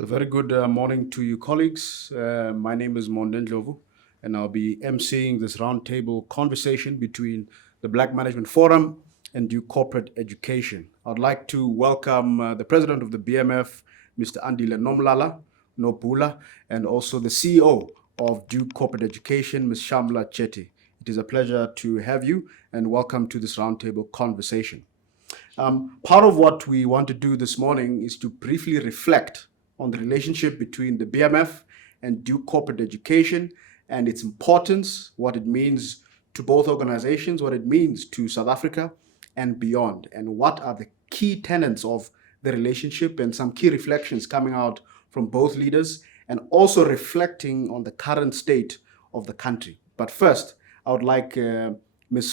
A very good morning to you, colleagues. My name is Monden Jovu, and I'll be emceeing this roundtable conversation between the Black Management Forum and Duke Corporate Education. I'd like to welcome the president of the BMF, Mr. Andile Nomlala Nopula, and also the CEO of Duke Corporate Education, Ms. Shamla Chetty. It is a pleasure to have you, and welcome to this roundtable conversation. Part of what we want to do this morning is to briefly reflect on the relationship between the BMF and Duke Corporate Education and its importance, what it means to both organizations, what it means to South Africa and beyond, and what are the key tenets of the relationship and some key reflections coming out from both leaders and also reflecting on the current state of the country. But first, I would like Ms.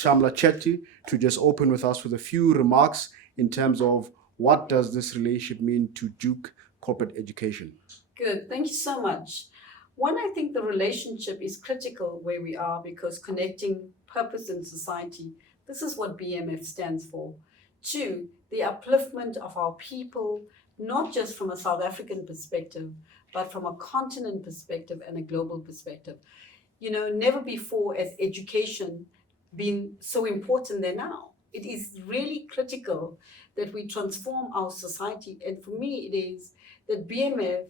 Shamla Chetty to just open with us with a few remarks in terms of what does this relationship mean to Duke Corporate Education. Good, thank you so much. One, I think the relationship is critical where we are because connecting purpose in society, this is what BMF stands for. Two, the upliftment of our people, not just from a South African perspective, but from a continent perspective and a global perspective. Never before has education been so important than now. It is really critical that we transform our society. And for me, it is that BMF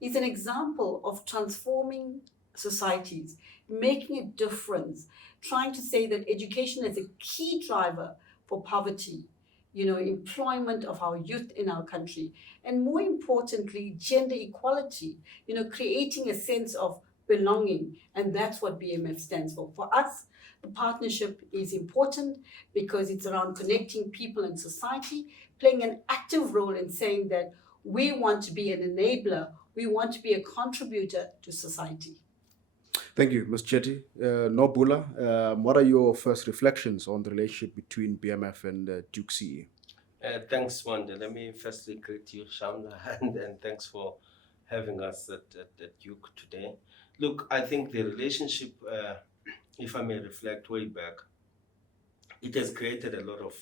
is an example of transforming societies, making a difference, trying to say that education is a key driver for poverty, employment of our youth in our country, and more importantly, gender equality, creating a sense of belonging. And that's what BMF stands for. For us, the partnership is important because it's around connecting people and society, playing an active role in saying that we want to be an enabler, we want to be a contributor to society. Thank you, Ms. Chetty. Nobula, what are your first reflections on the relationship between BMF and Duke CE? Thanks, Wanda. Let me firstly greet you, Shamla, and thanks for having us at Duke today. Look, I think the relationship, if I may reflect way back, it has created a lot of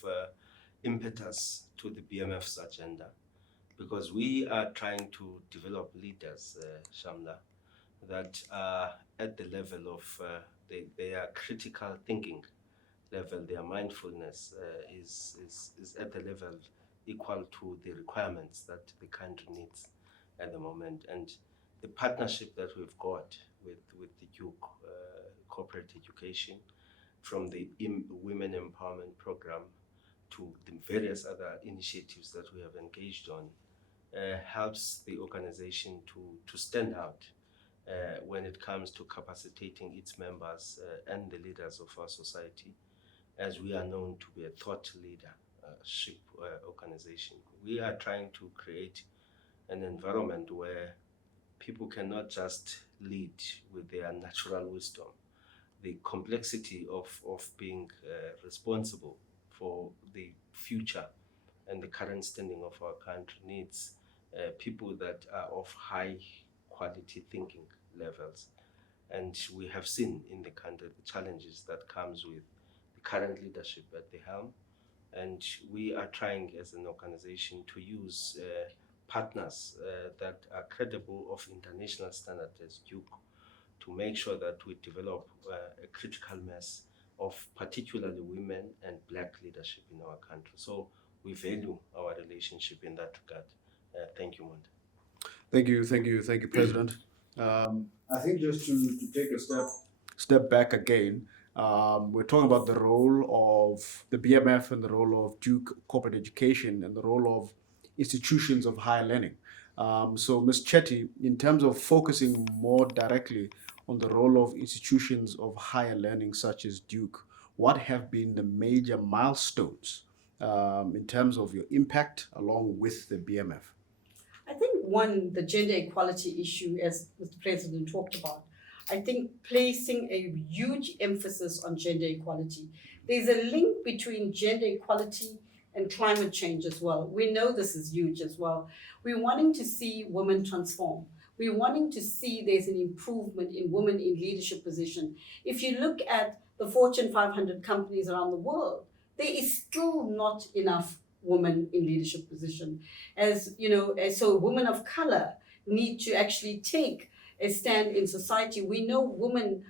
impetus to the BMF's agenda because we are trying to develop leaders, Shamla, that are at the level of their critical thinking level, their mindfulness is at the level equal to the requirements that the country needs at the moment. And the partnership that we've got with the Duke Corporate Education, from the Women Empowerment Program to the various other initiatives that we have engaged on, helps the organization to stand out when it comes to capacitating its members and the leaders of our society, as we are known to be a thought leadership organization. We are trying to create an environment where people cannot just lead with their natural wisdom. The complexity of being responsible for the future and the current standing of our country needs people that are of high quality thinking levels. And we have seen in the country the challenges that comes with the current leadership at the helm. And we are trying as an organization to use partners that are credible of international standard as Duke to make sure that we develop a critical mass of particularly women and Black leadership in our country. So we value our relationship in that regard. Thank you, Monda. Thank you, President. I think just to take a step back again, we're talking about the role of the BMF and the role of Duke Corporate Education and the role of institutions of higher learning. So, Ms. Chetty, in terms of focusing more directly on the role of institutions of higher learning such as Duke, what have been the major milestones in terms of your impact along with the BMF? I think one, the gender equality issue, as the President talked about, I think placing a huge emphasis on gender equality. There's a link between gender equality and climate change as well. We know this is huge as well. We're wanting to see women transform. We're wanting to see there's an improvement in women in leadership position. If you look at the Fortune 500 companies around the world, there is still not enough women in leadership position. So women of color, need to actually take a stand in society. We know women,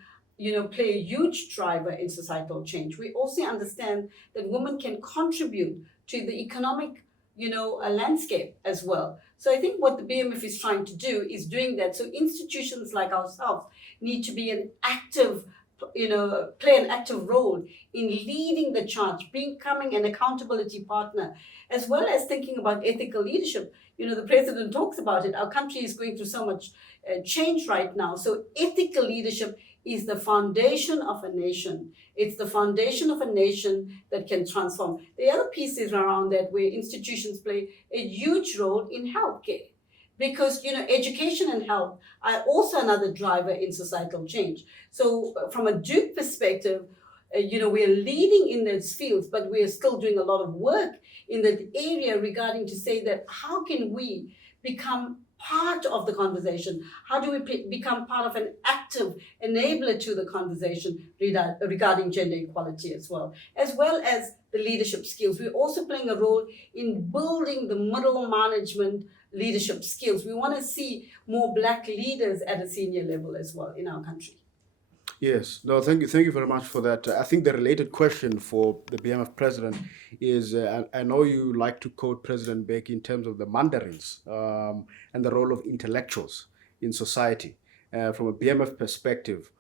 play a huge driver in societal change. We also understand that women can contribute to the economic, landscape as well. So I think what the BMF is trying to do is doing that. So institutions like ourselves need to be an active, play an active role in leading the charge, becoming an accountability partner, as well as thinking about ethical leadership. The president talks about it. Our country is going through so much change right now. So ethical leadership is the foundation of a nation. It's the foundation of a nation that can transform. The other piece is around that, where institutions play a huge role in healthcare. Because education and health are also another driver in societal change. So from a Duke perspective, we are leading in those fields, but we are still doing a lot of work in that area regarding to say that how can we become part of the conversation? How do we become part of an active enabler to the conversation regarding gender equality as well as the leadership skills? We're also playing a role in building the middle management leadership skills. We want to see more Black leaders at a senior level as well in our country. Yes, no, thank you very much for that. I think the related question for the BMF president is, I know you like to quote President Beck in terms of the mandarins and the role of intellectuals in society. From a BMF perspective,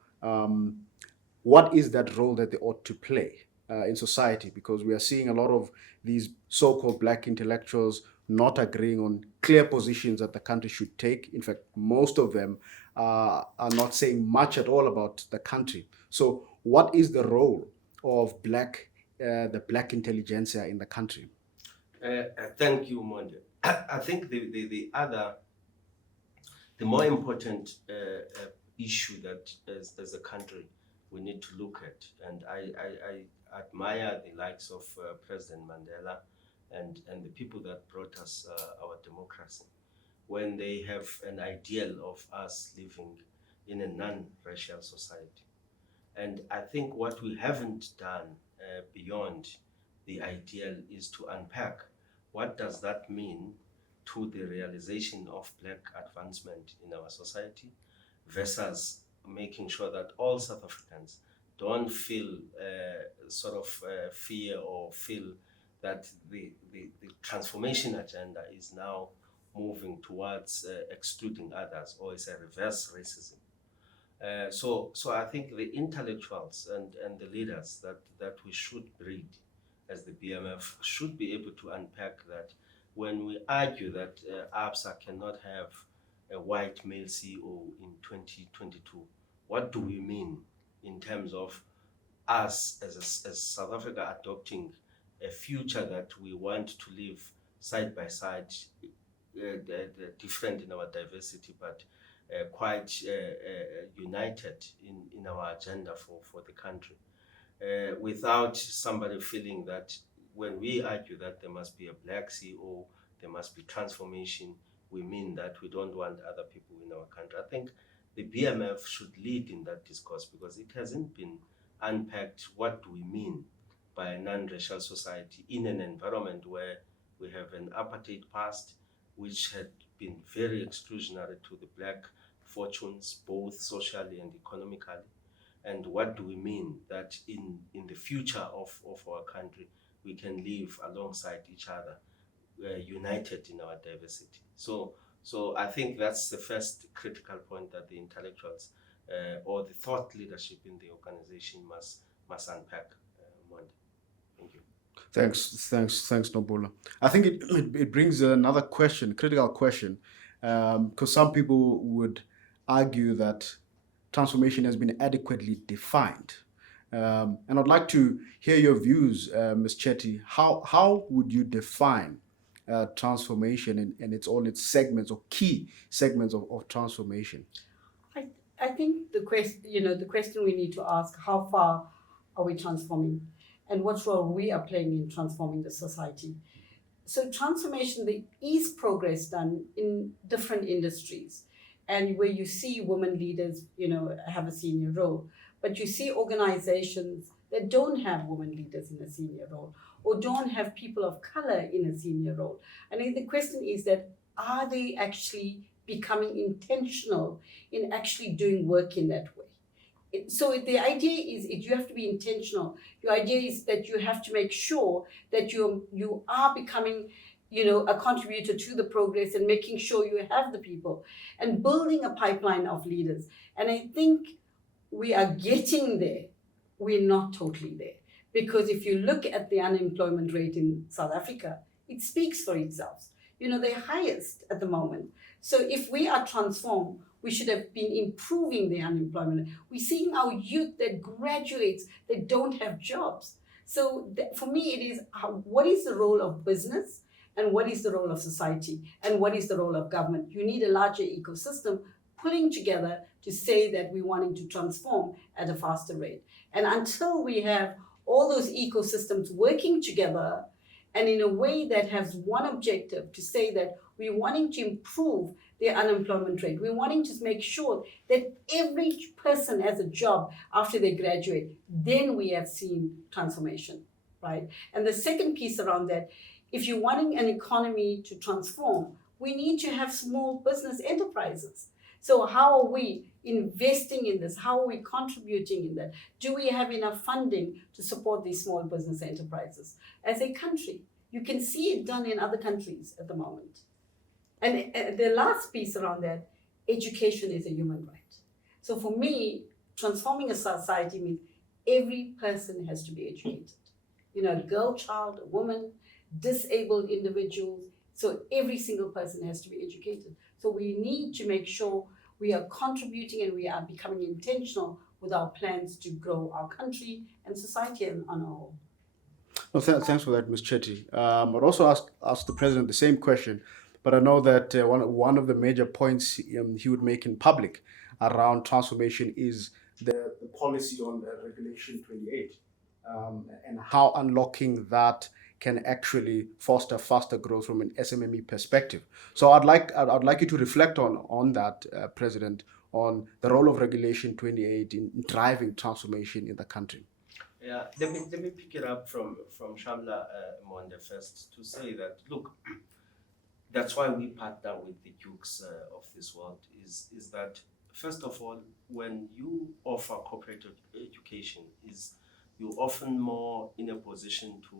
what is that role that they ought to play in society? Because we are seeing a lot of these so-called Black intellectuals not agreeing on clear positions that the country should take. In fact, most of them are not saying much at all about the country. So, what is the role of the Black intelligentsia in the country? Thank you, Monde. I think the more important issue that as a country we need to look at, and I admire the likes of President Mandela and the people that brought us our democracy, when they have an ideal of us living in a non-racial society. And I think what we haven't done beyond the ideal is to unpack what does that mean to the realization of Black advancement in our society versus making sure that all South Africans don't feel fear or feel that the transformation agenda is now moving towards excluding others, or is a reverse racism. So I think the intellectuals and the leaders that we should breed as the BMF should be able to unpack that. When we argue that ABSA cannot have a white male CEO in 2022, what do we mean in terms of us as South Africa adopting a future that we want to live side by side, different in our diversity, but quite united in our agenda for the country, without somebody feeling that when we argue that there must be a Black CEO, there must be transformation, we mean that we don't want other people in our country. I think the BMF should lead in that discourse, because it hasn't been unpacked what do we mean by a non-racial society in an environment where we have an apartheid past which had been very exclusionary to the Black fortunes, both socially and economically. And what do we mean that in the future of our country we can live alongside each other, united in our diversity. So I think that's the first critical point that the intellectuals or the thought leadership in the organization must unpack. Monde. Thank you. Thanks, Nobula. I think it brings another question, critical question, because some people would argue that transformation has been adequately defined. And I'd like to hear your views, Ms. Chetty. How would you define transformation and all its segments or key segments of transformation? I think the question we need to ask: how far are we transforming, and what role we are playing in transforming the society? So transformation, there is progress done in different industries, and where you see women leaders, have a senior role, but you see organizations that don't have women leaders in a senior role, or don't have people of color in a senior role. And I think the question is that, are they actually becoming intentional in actually doing work in that way. So the idea is you have to be intentional. Your idea is that you have to make sure that you are becoming, a contributor to the progress, and making sure you have the people and building a pipeline of leaders. And I think we are getting there. We're not totally there, because if you look at the unemployment rate in South Africa, it speaks for itself. They're highest at the moment. So if we are transformed, we should have been improving the unemployment. We're seeing our youth that graduates that don't have jobs. So for me, it is what is the role of business, and what is the role of society, and what is the role of government? You need a larger ecosystem pulling together to say that we're wanting to transform at a faster rate. And until we have all those ecosystems working together and in a way that has one objective, to say that we're wanting to improve the unemployment rate, we're wanting to make sure that every person has a job after they graduate, then we have seen transformation, right? And the second piece around that, if you're wanting an economy to transform, we need to have small business enterprises. So how are we investing in this? How are we contributing in that? Do we have enough funding to support these small business enterprises? As a country, you can see it done in other countries at the moment. And the last piece around that, education is a human right. So for me, transforming a society means every person has to be educated. A girl, child, a woman, disabled individuals. So every single person has to be educated. So we need to make sure we are contributing and we are becoming intentional with our plans to grow our country and society on a whole. No, thanks for that, Ms. Chetty. I'd also ask the president the same question, but I know that one of the major points he would make in public around transformation is the policy on Regulation 28, and how unlocking that can actually foster faster growth from an SMME perspective. So I'd like you to reflect on that, President, on the role of Regulation 28 in driving transformation in the country. Yeah, let me pick it up from Shamla Monde first, to say that, look, that's why we partner with the Dukes of this world, is that, first of all, when you offer corporate education, is you're often more in a position to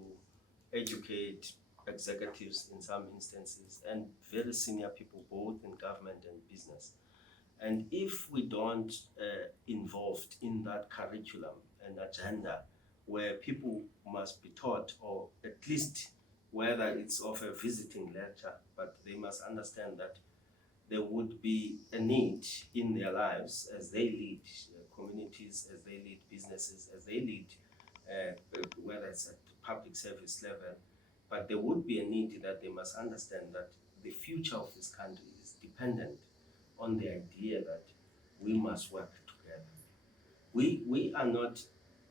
educate executives in some instances, and very senior people both in government and business. And if we don't involved in that curriculum and agenda, where people must be taught, or at least whether it's of a visiting lecture, but they must understand that there would be a need in their lives as they lead communities, as they lead businesses, as they lead, whether it's at the public service level, but there would be a need that they must understand that the future of this country is dependent on the idea that we must work together. We are not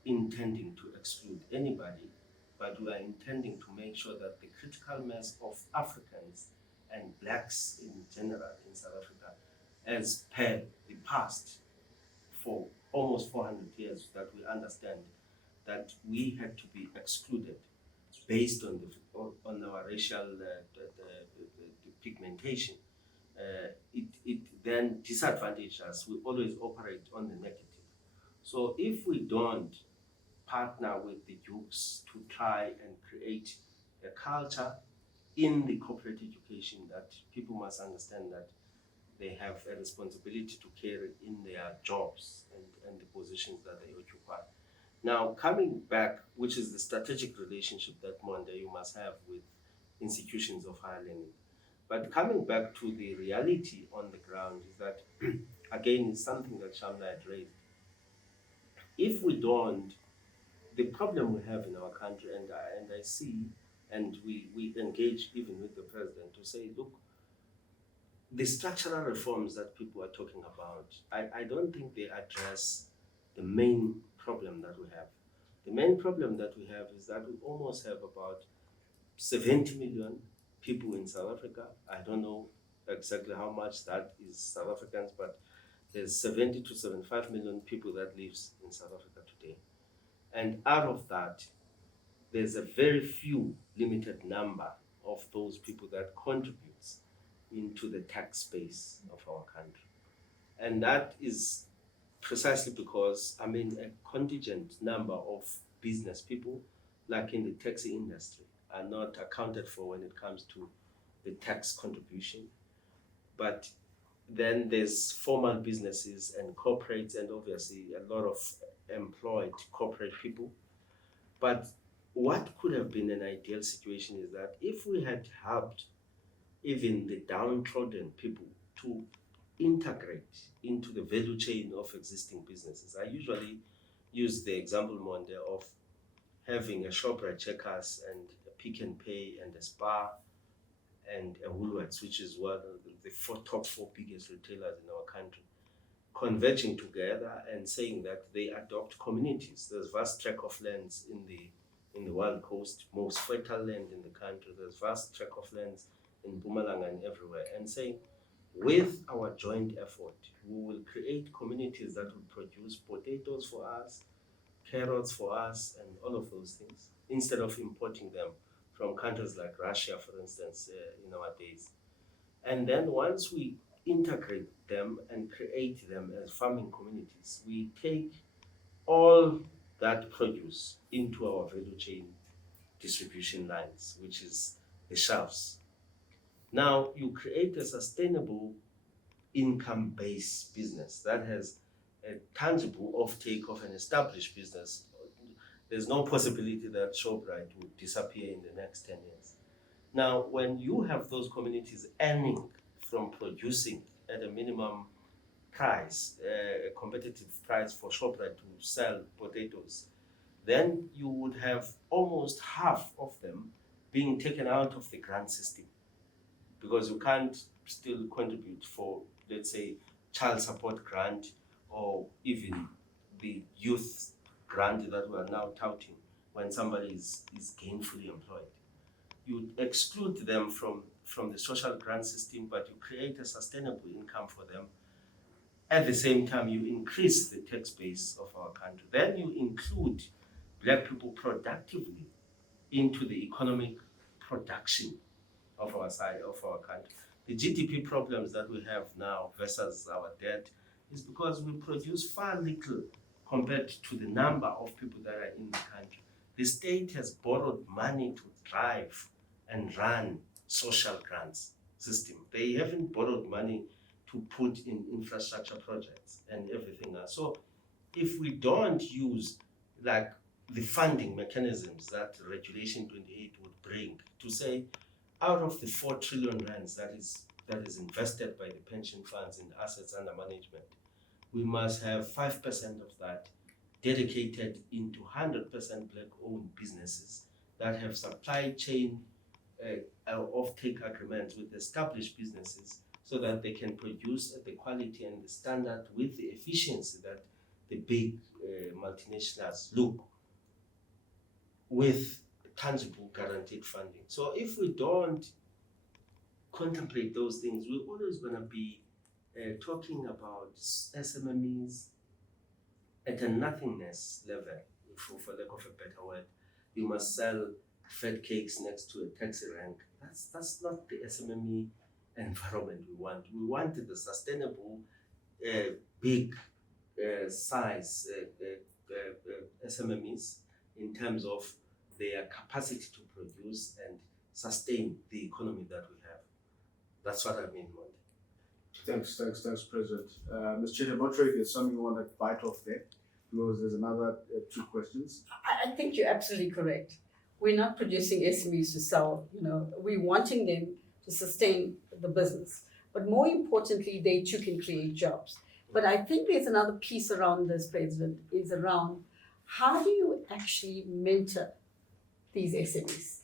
intending to exclude anybody, but we are intending to make sure that the critical mass of Africans and blacks in general in South Africa, as per the past for almost 400 years, that we understand that we had to be excluded based on our racial the pigmentation. It then disadvantages us. We always operate on the negative. So if we don't partner with the Dukes to try and create a culture in the corporate education, that people must understand that they have a responsibility to carry in their jobs and the positions that they occupy. Now, coming back, which is the strategic relationship that, Monde, you must have with institutions of higher learning. But coming back to the reality on the ground is that, again, it's something that Shamla had raised. If we don't, the problem we have in our country, and I see, and we engage even with the president to say, look, the structural reforms that people are talking about, I don't think they address the main problem that we have. The main problem that we have is that we almost have about 70 million people in South Africa. I don't know exactly how much that is South Africans, but there's 70 to 75 million people that lives in South Africa today. And out of that, there's a very few limited number of those people that contributes into the tax base of our country. And that is precisely because, I mean, a contingent number of business people, like in the taxi industry, are not accounted for when it comes to the tax contribution. But then there's formal businesses and corporates, and obviously a lot of employed corporate people. But what could have been an ideal situation is that if we had helped even the downtrodden people to integrate into the value chain of existing businesses. I usually use the example, Monde, of having a Shoprite Checkers and a Pick and Pay and a Spar and a Woolworths, which is one of the top four biggest retailers in our country, converging together and saying that they adopt communities. There's vast tract of lands in the Wild Coast, most fertile land in the country. There's vast tract of lands in Mpumalanga and everywhere, and saying, with our joint effort, we will create communities that will produce potatoes for us, carrots for us, and all of those things, instead of importing them from countries like Russia, for instance, in our days. And then once we integrate them and create them as farming communities, we take all that produce into our value chain distribution lines, which is the shelves. Now you create a sustainable income-based business that has a tangible offtake of an established business. There's no possibility that Shoprite would disappear in the next 10 years. Now, when you have those communities earning from producing at a minimum price, a competitive price for Shoprite to sell potatoes, then you would have almost half of them being taken out of the grant system, because you can't still contribute for, let's say, child support grant or even the youth grant that we are now touting when somebody is gainfully employed. You exclude them from the social grant system, but you create a sustainable income for them. At the same time, you increase the tax base of our country. Then you include Black people productively into the economic production of our side, of our country. The GDP problems that we have now versus our debt is because we produce far little compared to the number of people that are in the country. The state has borrowed money to drive and run social grants system. They haven't borrowed money to put in infrastructure projects and everything else. So if we don't use like the funding mechanisms that Regulation 28 would bring to say, out of the 4 trillion rands that is invested by the pension funds in assets under management, we must have 5% of that dedicated into 100% Black-owned businesses that have supply chain off-take agreements with established businesses, so that they can produce at the quality and the standard with the efficiency that the big multinationals look, with tangible guaranteed funding. So if we don't contemplate those things, we're always going to be talking about SMMEs at a nothingness level, for lack of a better word. You must sell fat cakes next to a taxi rank. That's not the SMME environment we want. We want the sustainable, big size SMMEs in terms of their capacity to produce and sustain the economy that we have. That's what I mean, Monty. Thanks, President. Ms. Chidi, I'm not sure if there's something you want to bite off there, because there's another 2 questions. I think you're absolutely correct. We're not producing SMEs to sell, we're wanting them to sustain the business. But more importantly, they too can create jobs. But I think there's another piece around this, President, is around how do you actually mentor these SMEs,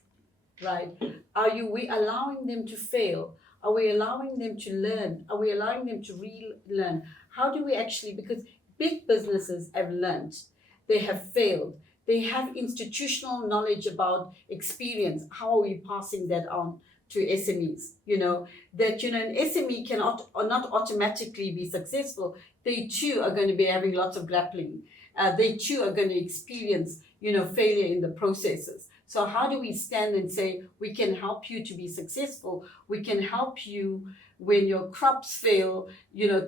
right? Are we allowing them to fail? Are we allowing them to learn? Are we allowing them to relearn? How do we actually, because big businesses have learned, they have failed, they have institutional knowledge about experience. How are we passing that on to SMEs? That an SME cannot or not automatically be successful. They too are going to be having lots of grappling. They too are going to experience, failure in the processes. So how do we stand and say, we can help you to be successful? We can help you when your crops fail,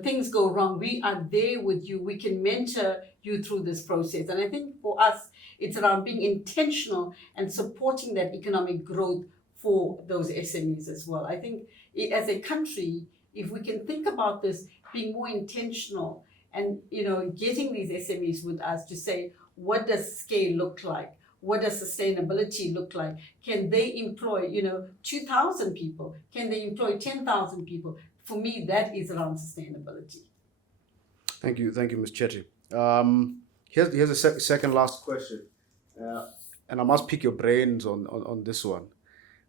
things go wrong. We are there with you. We can mentor you through this process. And I think for us, it's around being intentional and supporting that economic growth for those SMEs as well. I think as a country, if we can think about this, being more intentional and getting these SMEs with us to say, what does scale look like? What does sustainability look like? Can they employ 2,000 people? Can they employ 10,000 people? For me, that is around sustainability. Thank you, Ms. Chetty. Here's a second last question, and I must pick your brains on this one.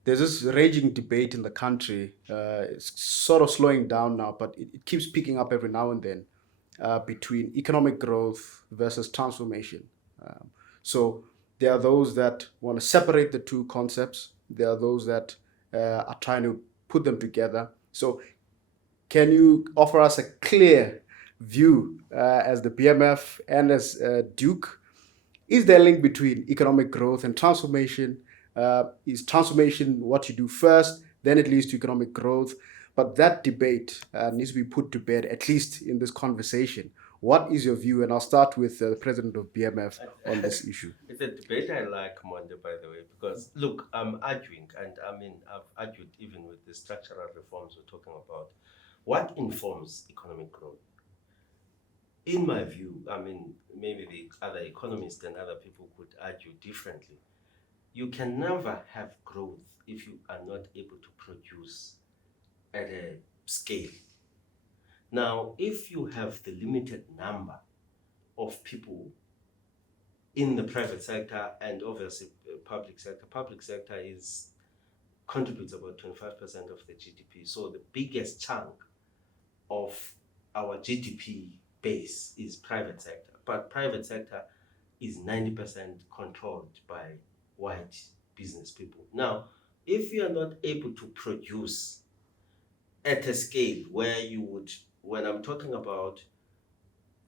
There's this raging debate in the country. It's sort of slowing down now, but it keeps picking up every now and then between economic growth versus transformation. So there are those that want to separate the two concepts. There are those that are trying to put them together. So can you offer us a clear view as the BMF and as Duke? Is there a link between economic growth and transformation? Is transformation what you do first, then it leads to economic growth? But that debate needs to be put to bed, at least in this conversation. What is your view? And I'll start with the president of BMF on this issue. It's a debate I like, Monde, by the way, because look, I'm arguing, and I mean, I've argued even with the structural reforms we're talking about. What informs economic growth? In my view, I mean, maybe the other economists and other people could argue differently. You can never have growth if you are not able to produce at a scale. Now, if you have the limited number of people in the private sector and obviously public sector contributes about 25% of the GDP. So the biggest chunk of our GDP base is private sector, but private sector is 90% controlled by white business people. Now, if you are not able to produce at a scale where you would, when I'm talking about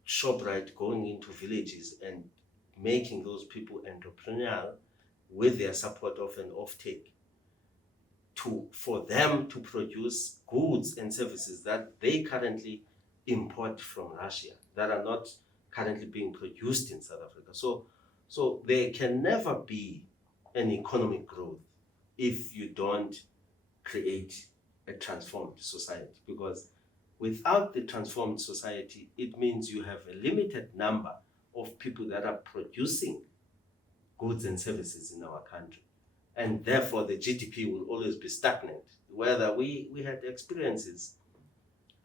ShopRite going into villages and making those people entrepreneurial with their support of an offtake, for them to produce goods and services that they currently import from Russia that are not currently being produced in South Africa. So there can never be an economic growth if you don't create a transformed society, because without the transformed society, it means you have a limited number of people that are producing goods and services in our country. And therefore, the GDP will always be stagnant. Whether we had experiences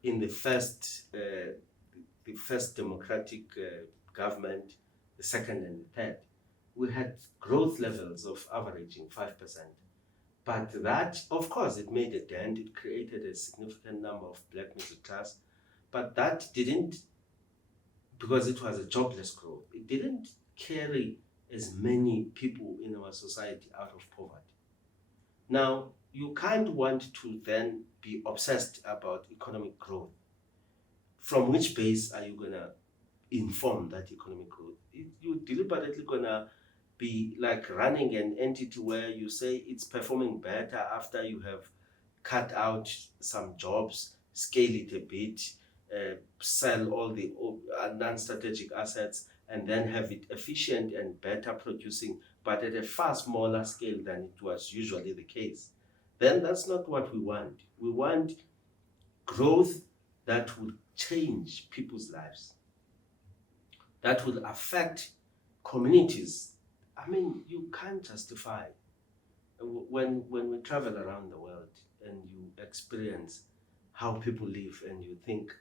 in the first democratic government, the second and the third, we had growth levels of averaging 5%. But that, of course, it made a dent. It created a significant number of black middle class. But that didn't, because it was a jobless growth, it didn't carry as many people in our society out of poverty. Now, you can't want to then be obsessed about economic growth. From which base are you going to inform that economic growth? You're deliberately going to be like running an entity where you say it's performing better after you have cut out some jobs, scale it a bit, sell all the non-strategic assets, and then have it efficient and better producing, but at a far smaller scale than it was usually the case. Then that's not what we want. We want growth that will change people's lives, that will affect communities. I mean, you can't justify when we travel around the world and you experience how people live and you think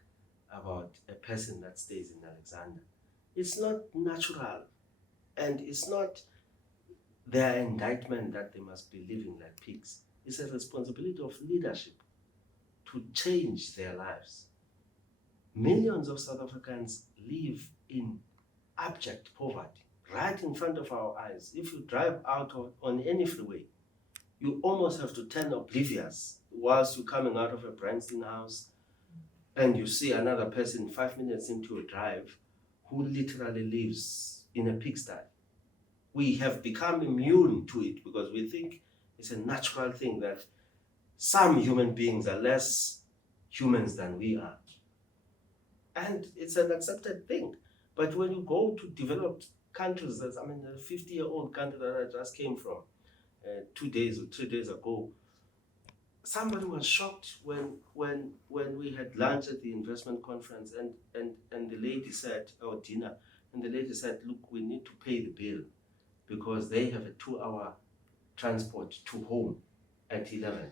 about a person that stays in Alexander. It's not natural, and it's not their indictment that they must be living like pigs. It's a responsibility of leadership to change their lives. Millions of South Africans live in abject poverty right in front of our eyes. If you drive out on any freeway, you almost have to turn oblivious whilst you're coming out of a Branston house and you see another person 5 minutes into a drive who literally lives in a pigsty. we have become immune to it because we think it's a natural thing that some human beings are less humans than we are. And it's an accepted thing. But when you go to developed countries, a 50-year-old country that I just came from 2 days or 3 days ago, somebody was shocked when we had lunch at the investment conference and the lady said, or dinner, and the lady said, look, we need to pay the bill because they have a 2-hour transport to home at 11.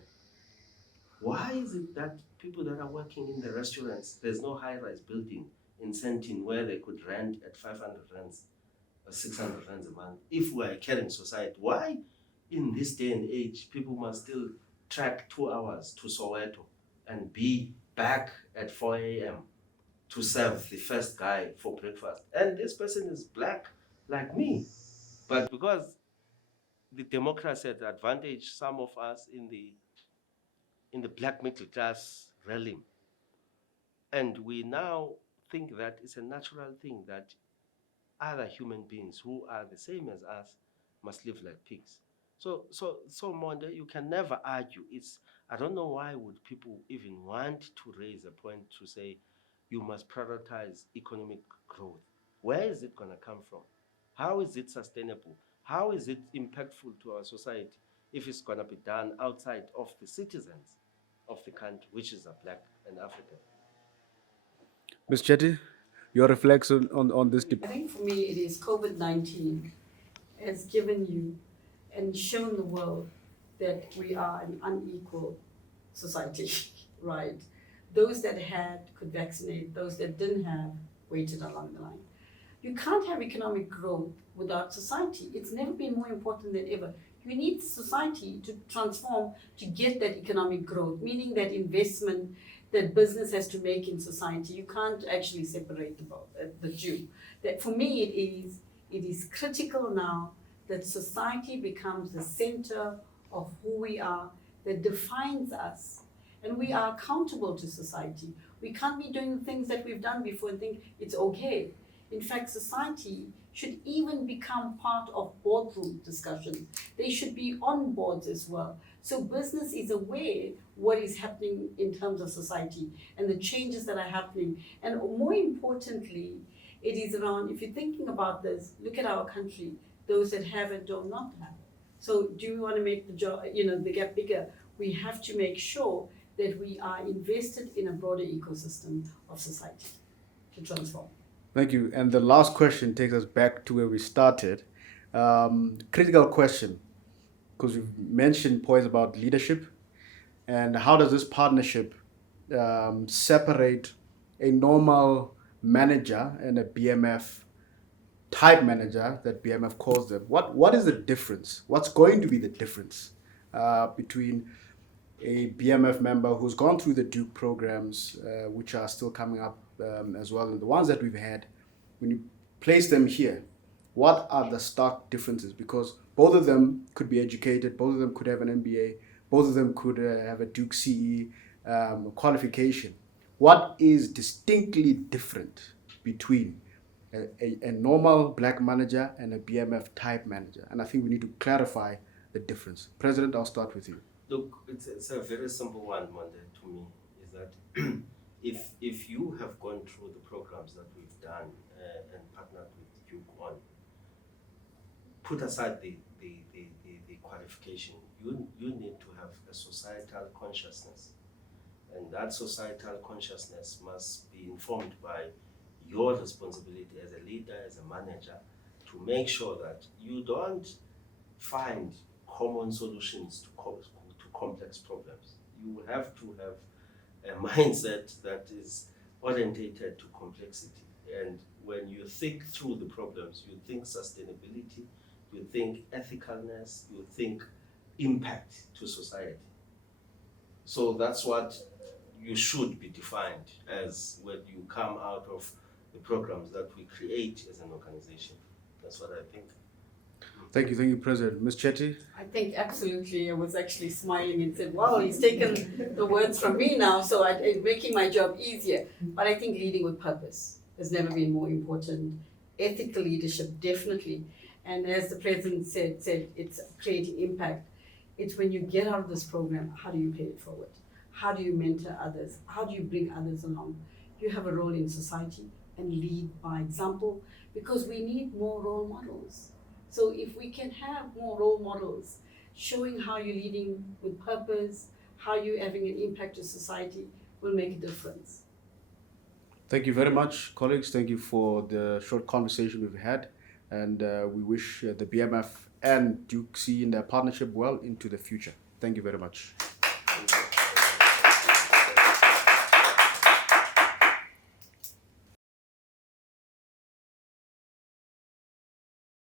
Why is it that people that are working in the restaurants, there's no high-rise building in Sentin where they could rent at 500 rands or 600 rands a month? If we are a caring society, why in this day and age people must still track 2 hours to Soweto and be back at 4 a.m. to serve the first guy for breakfast? And this person is black like me. But because the democracy had advantaged some of us in the black middle class realm, and we now think that it's a natural thing that other human beings who are the same as us must live like pigs. So Monde, you can never argue. I don't know why would people even want to raise a point to say you must prioritize economic growth. Where is it going to come from? How is it sustainable? How is it impactful to our society if it's going to be done outside of the citizens of the country, which is a black and African? Ms. Chetty, your reflection on this I think for me it is COVID-19 has given you and shown the world that we are an unequal society, right? Those that had could vaccinate, those that didn't have waited along the line. You can't have economic growth without society. It's never been more important than ever. You need society to transform to get that economic growth, meaning that investment that business has to make in society. You can't actually separate the two. That for me it is critical now that society becomes the center of who we are, that defines us, and we are accountable to society. We can't be doing things that we've done before and think it's okay. In fact, society should even become part of boardroom discussions. They should be on boards as well. So business is aware what is happening in terms of society and the changes that are happening. And more importantly, it is around, if you're thinking about this, look at our country, those that have and do not have. So do we want to make the gap bigger? We have to make sure that we are invested in a broader ecosystem of society to transform. Thank you. And the last question takes us back to where we started. Critical question, because you've mentioned points about leadership, and how does this partnership separate a normal manager and a BMF type manager that BMF calls them? What is the difference? What's going to be the difference between a BMF member who's gone through the Duke programs, which are still coming up as well, and the ones that we've had, when you place them here, what are the stark differences? Because both of them could be educated, both of them could have an MBA, both of them could have a Duke CE qualification. What is distinctly different between a normal black manager and a BMF type manager? And I think we need to clarify the difference. President, I'll start with you. Look, it's a very simple one, Monde, to me, is that if you have gone through the programs that we've done and partnered with Duke on, put aside the qualification, you need to have a societal consciousness. And that societal consciousness must be informed by your responsibility as a leader, as a manager, to make sure that you don't find common solutions to complex problems. You have to have a mindset that is orientated to complexity. And when you think through the problems, you think sustainability, you think ethicalness, you think impact to society. So that's what you should be defined as when you come out of the programs that we create as an organization. That's what I think. Thank you, President. Ms. Chetty? I think absolutely. I was actually smiling and said, wow, he's taken the words from me now, so it's making my job easier. But I think leading with purpose has never been more important. Ethical leadership, definitely. And as the president said it's creating impact. It's when you get out of this program, how do you pay it forward? How do you mentor others? How do you bring others along? You have a role in society and lead by example, because we need more role models. So if we can have more role models showing how you're leading with purpose, how you're having an impact to society, will make a difference. Thank you very much, colleagues. Thank you for the short conversation we've had. And we wish the BMF and Duke C in their partnership well into the future. Thank you very much.